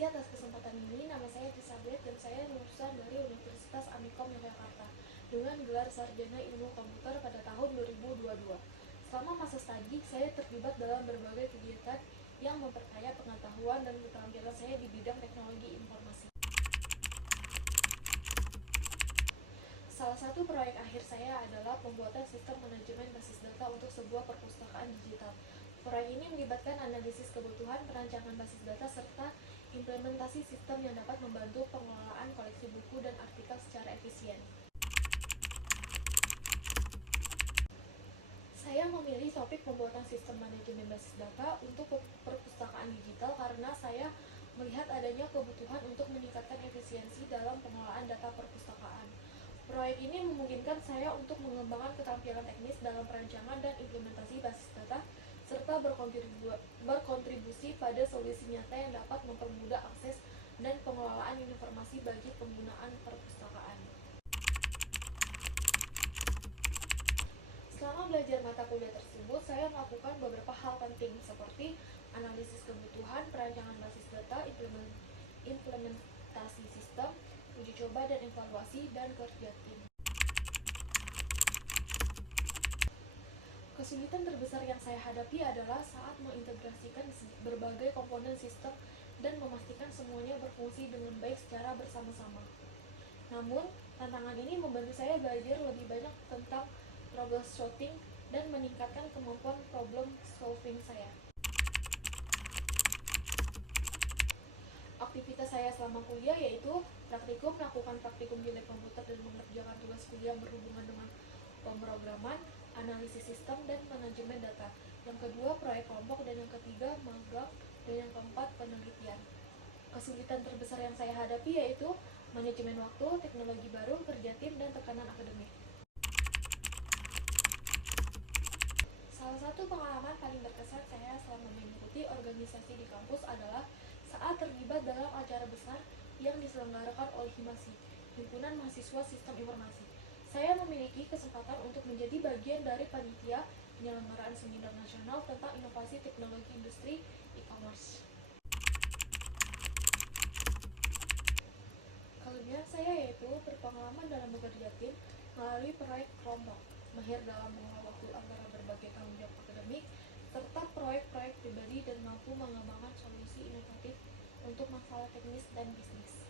kasih atas kesempatan ini. Nama saya Elizabeth dan saya lulusan dari Universitas Amikom Yogyakarta dengan gelar Sarjana Ilmu Komputer pada tahun 2022. Selama masa studi, saya terlibat dalam berbagai kegiatan yang memperkaya pengetahuan dan keterampilan saya di bidang teknologi informasi. Salah satu proyek akhir saya adalah pembuatan sistem manajemen basis data untuk sebuah perpustakaan digital. Proyek ini melibatkan analisis kebutuhan, perancangan basis data, serta implementasi sistem yang dapat membantu pengelolaan koleksi buku dan artikel secara efisien. Saya memilih topik pembuatan sistem manajemen basis data untuk perpustakaan digital karena saya melihat adanya kebutuhan untuk meningkatkan efisiensi dalam pengelolaan data perpustakaan. Proyek ini memungkinkan saya untuk mengembangkan keterampilan teknis dalam perancangan dan implementasi basis data, serta berkontribusi pada solusi nyata yang dapat mempermudah akses dan pengelolaan informasi bagi penggunaan perpustakaan. Selama belajar mata kuliah tersebut, saya melakukan beberapa hal penting seperti analisis kebutuhan, perancangan basis data, implementasi sistem, uji coba dan evaluasi, dan kerja tim. Kesulitan terbesar yang saya hadapi adalah saat mengintegrasikan berbagai komponen sistem dan memastikan semuanya berfungsi dengan baik secara bersama-sama. Namun, tantangan ini membantu saya belajar lebih banyak tentang troubleshooting dan meningkatkan kemampuan problem solving saya. Aktivitas saya selama kuliah yaitu melakukan praktikum di lab komputer dan mengerjakan tugas kuliah berhubungan dengan pemrograman, analisis sistem, dan manajemen data. Yang kedua, proyek kelompok, dan yang ketiga, magang, dan yang keempat, penelitian. Kesulitan terbesar yang saya hadapi yaitu manajemen waktu, teknologi baru, kerja tim, dan tekanan akademik. Salah satu pengalaman paling berkesan saya selama mengikuti organisasi di kampus adalah saat terlibat dalam acara besar yang diselenggarakan oleh HIMASI, Himpunan Mahasiswa Sistem Informasi. Saya memiliki kesempatan untuk menjadi bagian dari panitia penyelenggaraan seminar nasional tentang inovasi teknologi industri e-commerce. Kelebihan saya yaitu berpengalaman dalam bekerja tim melalui proyek kelompok, mahir dalam mengolah waktu antara berbagai tanggung jawab akademik, serta proyek-proyek pribadi dan mampu mengembangkan solusi inovatif untuk masalah teknis dan bisnis.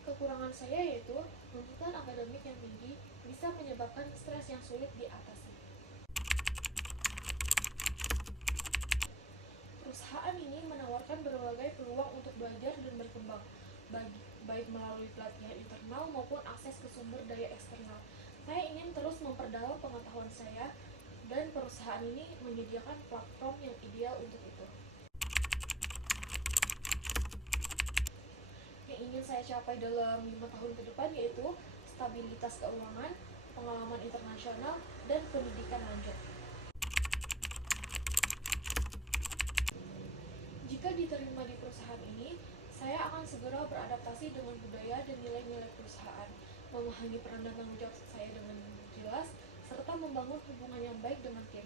Kekurangan saya yaitu tuntutan akademik yang tinggi bisa menyebabkan stres yang sulit diatasi. Perusahaan ini menawarkan berbagai peluang untuk belajar dan berkembang, baik melalui pelatihan internal maupun akses ke sumber daya eksternal. Saya ingin terus memperdalam pengetahuan saya, dan perusahaan ini menyediakan platform yang ideal untuk itu. Yang ingin saya capai dalam 5 tahun ke depan yaitu stabilitas keuangan, pengalaman internasional, dan pendidikan lanjut. Jika diterima di perusahaan ini, saya akan segera beradaptasi dengan budaya dan nilai-nilai perusahaan, memahami peran dan tanggung jawab saya dengan jelas, serta membangun hubungan yang baik dengan tim.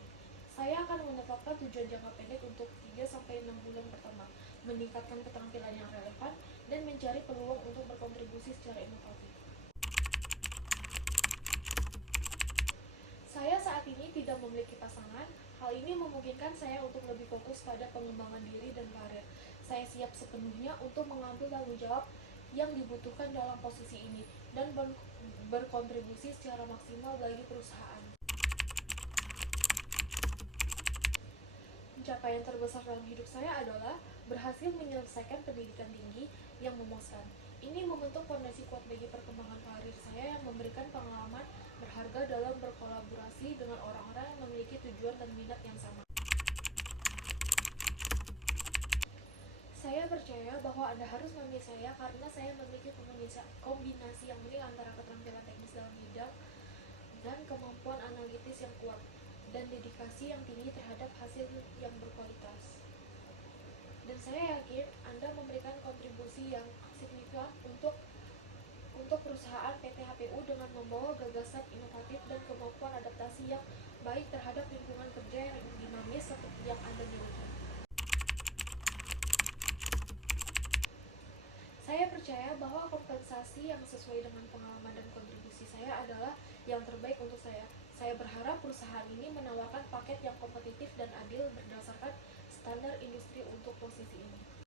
Saya akan menetapkan tujuan jangka pendek untuk 3-6 bulan pertama, meningkatkan keterampilan yang relevan, dan mencari peluang untuk berkontribusi secara inovatif. Saya saat ini tidak memiliki pasangan. Hal ini memungkinkan saya untuk lebih fokus pada pengembangan diri dan karir. Saya siap sepenuhnya untuk mengambil tanggung jawab yang dibutuhkan dalam posisi ini dan berkontribusi secara maksimal bagi perusahaan. Pencapaian terbesar dalam hidup saya adalah berhasil menyelesaikan pendidikan tinggi yang memuaskan. Ini membentuk fondasi kuat bagi perkembangan karir saya yang memberikan pengalaman berharga dalam berkolaborasi dengan orang-orang yang memiliki tujuan dan minat yang sama. Saya percaya bahwa Anda harus memilih saya karena saya memiliki kombinasi yang unik antara keterampilan teknis dalam bidang dan kemampuan analitis yang kuat dan dedikasi yang tinggi terhadap hasil yang berkualitas. Dan saya yakin Anda memberikan kontribusi yang signifikan untuk perusahaan PT HPU dengan membawa gagasan inovatif dan kemampuan adaptasi yang baik terhadap lingkungan kerja yang dinamis seperti yang Anda miliki. Saya percaya bahwa kompensasi yang sesuai dengan pengalaman dan kontribusi saya adalah yang terbaik untuk saya. Saya berharap perusahaan ini menawarkan